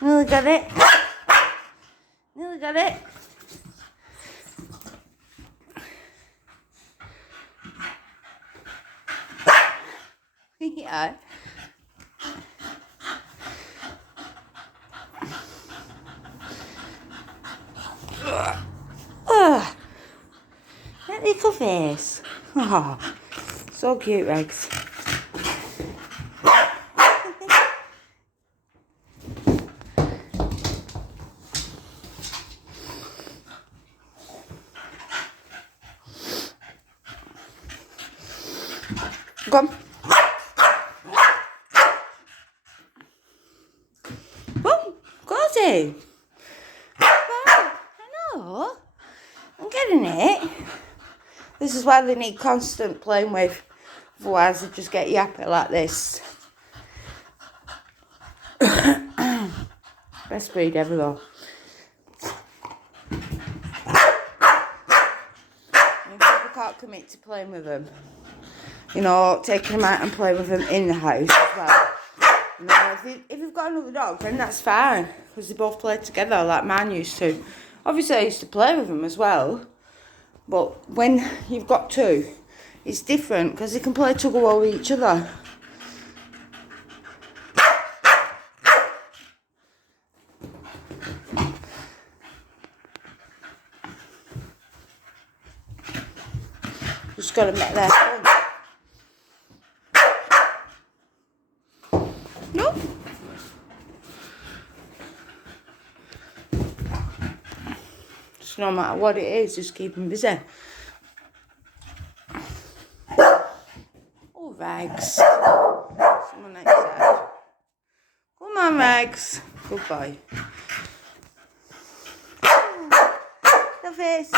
Nearly got it. Nearly got it. Yeah. That little face. Oh, so cute, Rex. Come. Come, Cozy. I know. I'm getting it. This is why they need constant playing with. Otherwise they just get yappy like this. Best breed ever though. And people can't commit to playing with them. You know, taking them out and playing with them in the house as well. You know, if you've got another dog, then that's fine. Because they both play together like mine used to. Obviously I used to play with them as well. But when you've got two, it's different because they can play tug-of-war with each other. Just got to make their fun. No. Just no matter what it is, just keep them busy. Oh, Rags. Someone next side. Come on, Rags. Good boy. The face.